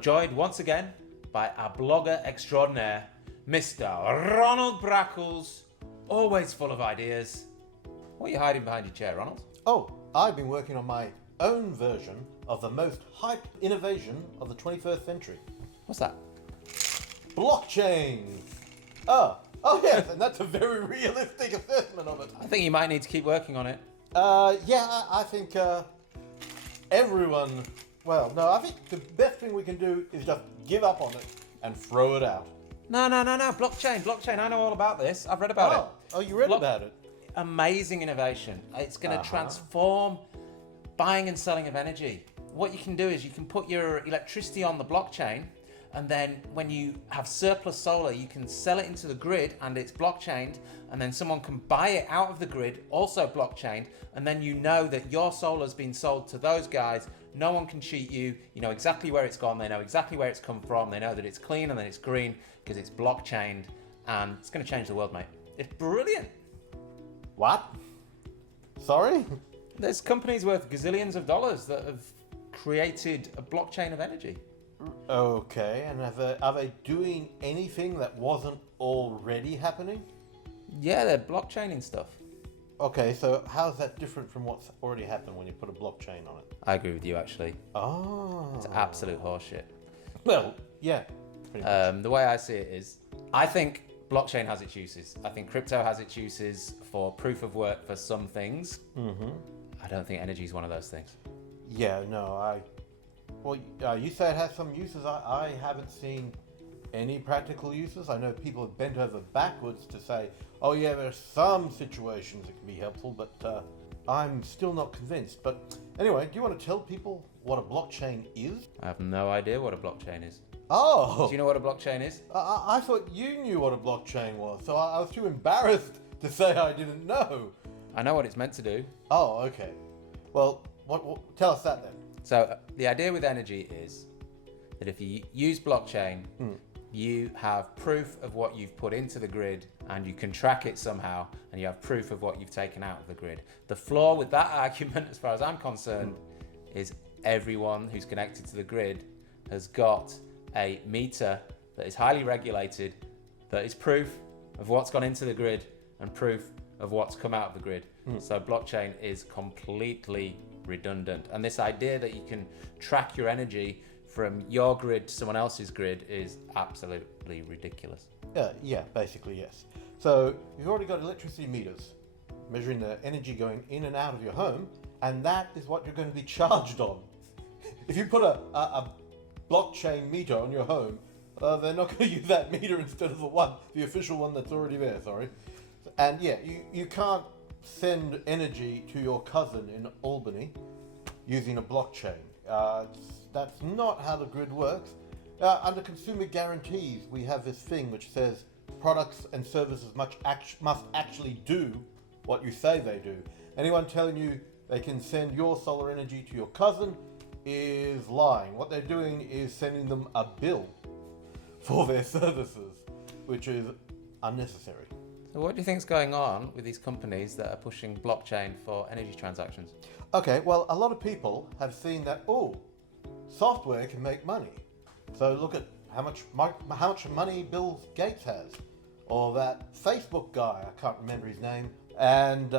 I'm joined once again by our blogger extraordinaire, Mr. Ronald Brackles, always full of ideas. What are you hiding behind your chair, Ronald? Oh, I've been working on my own version of the most hyped innovation of the 21st century. What's that? Blockchain! Oh yes, and that's a very realistic assessment of it. I think you might need to keep working on it. I think everyone... Well, no, I think the best thing we can do is just give up on it and throw it out. No. Blockchain. I know all about this. I've read about it. Oh, you read about it? Amazing innovation. It's going to transform buying and selling of energy. What you can do is you can put your electricity on the blockchain, and then when you have surplus solar, you can sell it into the grid and it's blockchained, and then someone can buy it out of the grid, also blockchained, and then you know that your solar's been sold to those guys. No one can cheat you. You know exactly where it's gone. They know exactly where it's come from. They know that it's clean and that it's green because it's blockchained, and it's going to change the world, mate. It's brilliant. What? Sorry? There's companies worth gazillions of dollars that have created a blockchain of energy. Okay, and are they doing anything that wasn't already happening? Yeah, they're blockchaining stuff. Okay, so how's that different from what's already happened when you put a blockchain on it? I agree with you, actually. Oh. It's absolute horseshit. Well, yeah. Pretty much. The way I see it is, I think blockchain has its uses. I think crypto has its uses for proof of work for some things. I don't think energy is one of those things. Yeah, no, you say it has some uses. I haven't seen any practical uses. I know people have bent over backwards to say, oh yeah, there are some situations it can be helpful, but I'm still not convinced. But anyway, do you want to tell people what a blockchain is? I have no idea what a blockchain is. Oh! Do you know what a blockchain is? I thought you knew what a blockchain was, so I was too embarrassed to say I didn't know. I know what it's meant to do. Oh, okay. Well, what tell us that then. So the idea with energy is that if you use blockchain, you have proof of what you've put into the grid, and you can track it somehow, and you have proof of what you've taken out of the grid. The flaw with that argument, as far as I'm concerned, is everyone who's connected to the grid has got a meter that is highly regulated, that is proof of what's gone into the grid and proof of what's come out of the grid. So blockchain is completely redundant. And this idea that you can track your energy from your grid to someone else's grid is absolutely ridiculous. Yeah, basically, yes. So you've already got electricity meters measuring the energy going in and out of your home, and that is what you're going to be charged on. If you put a blockchain meter on your home, they're not going to use that meter instead of the official one that's already there, sorry. And yeah, you can't send energy to your cousin in Albany using a blockchain. That's not how the grid works. Under consumer guarantees, we have this thing which says products and services must actually do what you say they do. Anyone telling you they can send your solar energy to your cousin is lying. What they're doing is sending them a bill for their services, which is unnecessary. So what do you think is going on with these companies that are pushing blockchain for energy transactions? Okay, well, a lot of people have seen that, software can make money. So look at how much money Bill Gates has, or that Facebook guy, I can't remember his name, and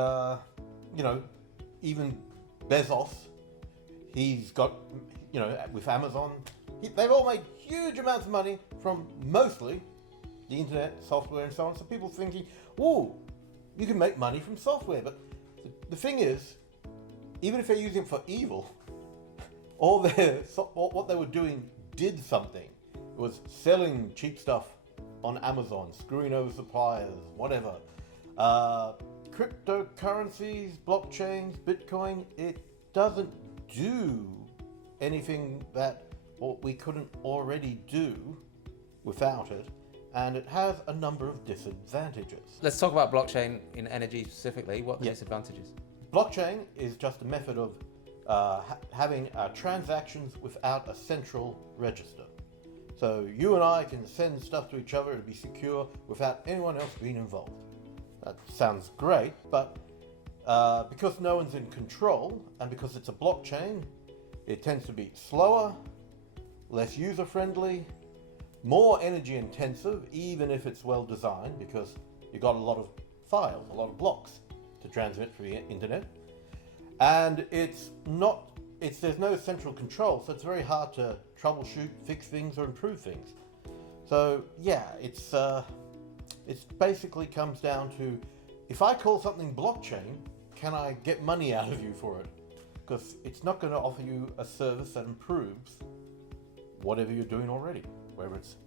even Bezos, he's got, with Amazon, they've all made huge amounts of money from mostly the internet, software and so on. So people thinking, you can make money from software. But the thing is, even if they're using it for evil, what they were doing did something. It was selling cheap stuff on Amazon, screwing over suppliers, whatever. Cryptocurrencies, blockchains, Bitcoin, it doesn't do anything that we couldn't already do without it. And it has a number of disadvantages. Let's talk about blockchain in energy specifically. What are the disadvantages? Blockchain is just a method of having transactions without a central register. So you and I can send stuff to each other to be secure without anyone else being involved. That sounds great, but because no one's in control and because it's a blockchain, it tends to be slower, less user-friendly, more energy intensive, even if it's well designed, because you've got a lot of files, a lot of blocks to transmit through the internet. And there's no central control, so it's very hard to troubleshoot, fix things, or improve things. So yeah, it's basically comes down to, if I call something blockchain, can I get money out of you for it? Because it's not going to offer you a service that improves whatever you're doing already, whether it's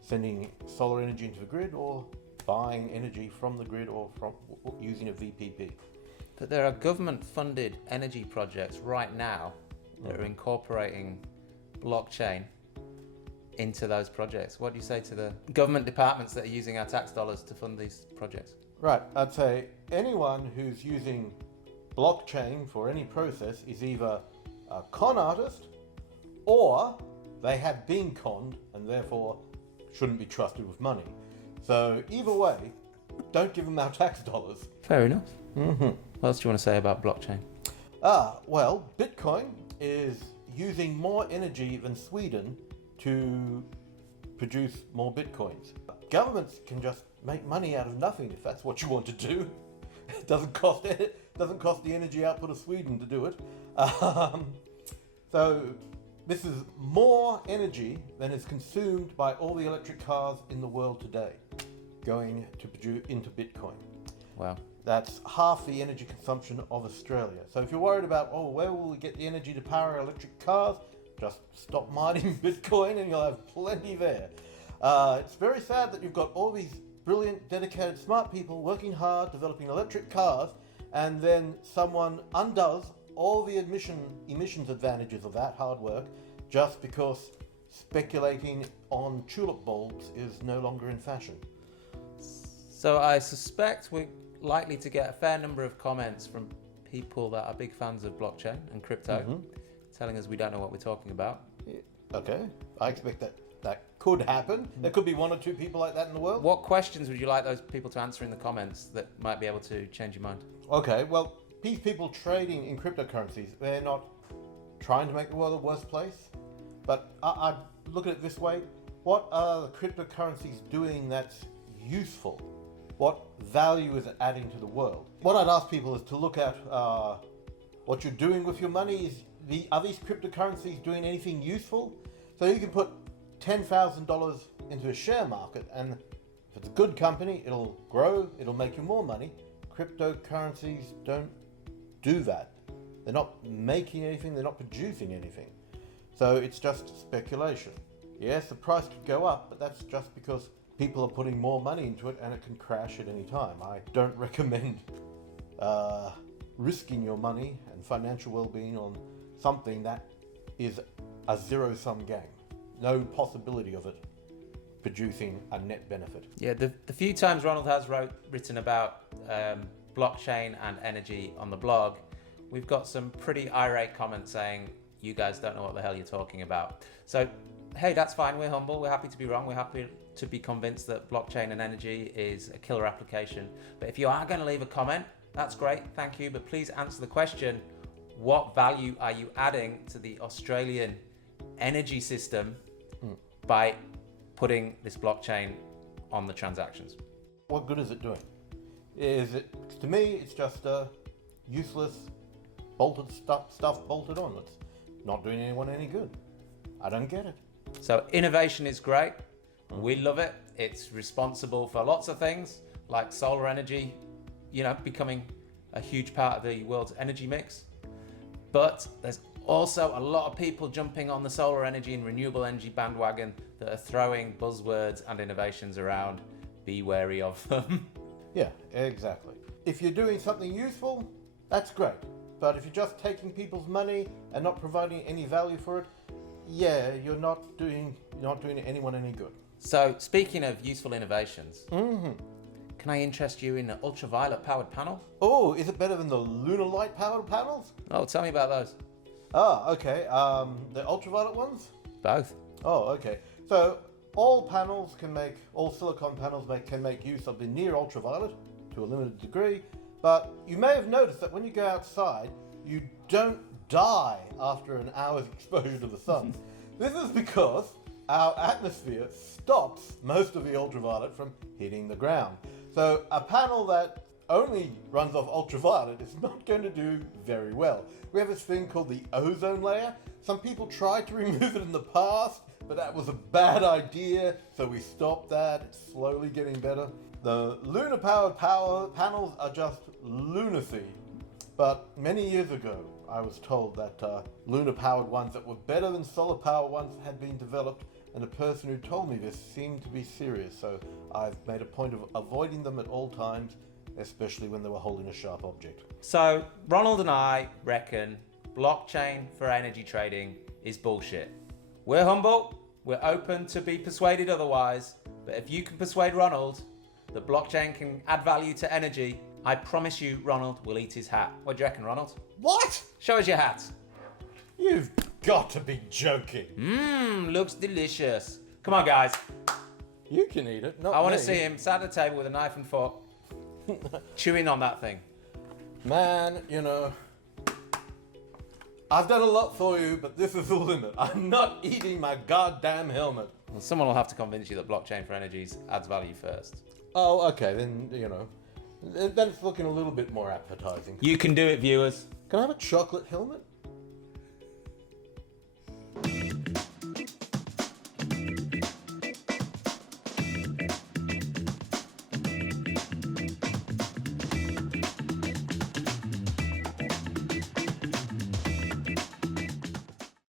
sending solar energy into the grid or buying energy from the grid or from using a VPP. But there are government-funded energy projects right now that are incorporating blockchain into those projects. What do you say to the government departments that are using our tax dollars to fund these projects? Right, I'd say anyone who's using blockchain for any process is either a con artist or they have been conned and therefore shouldn't be trusted with money. So either way, don't give them our tax dollars. Fair enough. What else do you want to say about blockchain? Well, Bitcoin is using more energy than Sweden to produce more Bitcoins. Governments can just make money out of nothing if that's what you want to do. It doesn't cost the energy output of Sweden to do it. So this is more energy than is consumed by all the electric cars in the world today going to produce into Bitcoin. Wow. That's half the energy consumption of Australia. So if you're worried about, where will we get the energy to power our electric cars? Just stop mining Bitcoin and you'll have plenty there. It's very sad that you've got all these brilliant, dedicated, smart people working hard, developing electric cars, and then someone undoes all the emissions advantages of that hard work just because speculating on tulip bulbs is no longer in fashion. So I suspect we're likely to get a fair number of comments from people that are big fans of blockchain and crypto, telling us we don't know what we're talking about. Okay, I expect that could happen. There could be one or two people like that in the world. What questions would you like those people to answer in the comments that might be able to change your mind? Okay, well, these people trading in cryptocurrencies, they're not trying to make the world a worse place, but I look at it this way. What are the cryptocurrencies doing that's useful? What value is it adding to the world? What I'd ask people is to look at what you're doing with your money. Are these cryptocurrencies doing anything useful? So you can put $10,000 into a share market, and if it's a good company, it'll grow, it'll make you more money. Cryptocurrencies don't do that. They're not making anything, they're not producing anything. So it's just speculation. Yes, the price could go up, but that's just because people are putting more money into it and it can crash at any time. I don't recommend risking your money and financial well-being on something that is a zero-sum game. No possibility of it producing a net benefit. Yeah, the few times Ronald has written about blockchain and energy on the blog, we've got some pretty irate comments saying, you guys don't know what the hell you're talking about. So, hey, that's fine. We're humble. We're happy to be wrong. We're happy to be convinced that blockchain and energy is a killer application. But if you are going to leave a comment, that's great. Thank you. But please answer the question, what value are you adding to the Australian energy system by putting this blockchain on the transactions? What good is it doing? To me, it's just useless bolted stuff bolted on. It's not doing anyone any good. I don't get it. So innovation is great. We love it. It's responsible for lots of things like solar energy, becoming a huge part of the world's energy mix. But there's also a lot of people jumping on the solar energy and renewable energy bandwagon that are throwing buzzwords and innovations around. Be wary of them. Yeah, exactly. If you're doing something useful, that's great. But if you're just taking people's money and not providing any value for it, you're not doing anyone any good. So speaking of useful innovations, can I interest you in an ultraviolet powered panel? Oh, is it better than the lunar light powered panels? Oh, tell me about those. Ah, okay. The ultraviolet ones? Both. Oh, okay. So all silicon panels can make use of the near ultraviolet to a limited degree, but you may have noticed that when you go outside, you don't die after an hour's exposure to the sun. This is because our atmosphere stops most of the ultraviolet from hitting the ground. So a panel that only runs off ultraviolet is not going to do very well. We have this thing called the ozone layer. Some people tried to remove it in the past, but that was a bad idea, so we stopped that. It's slowly getting better. The lunar-powered power panels are just lunacy. But many years ago, I was told that lunar-powered ones that were better than solar-powered ones had been developed, and the person who told me this seemed to be serious, so I've made a point of avoiding them at all times, especially when they were holding a sharp object. So Ronald and I reckon blockchain for energy trading is bullshit. We're humble, we're open to be persuaded otherwise, but if you can persuade Ronald that blockchain can add value to energy, I promise you Ronald will eat his hat. What do you reckon, Ronald? What? Show us your hat. You've got to be joking. Looks delicious. Come on, guys. You can eat it, not I want me. to see him sat at the table with a knife and fork, chewing on that thing. Man, I've done a lot for you, but this is the limit. I'm not eating my goddamn helmet. Well, someone will have to convince you that blockchain for energies adds value first. Oh, okay, then, then it's looking a little bit more appetizing. You can do it, viewers. Can I have a chocolate helmet?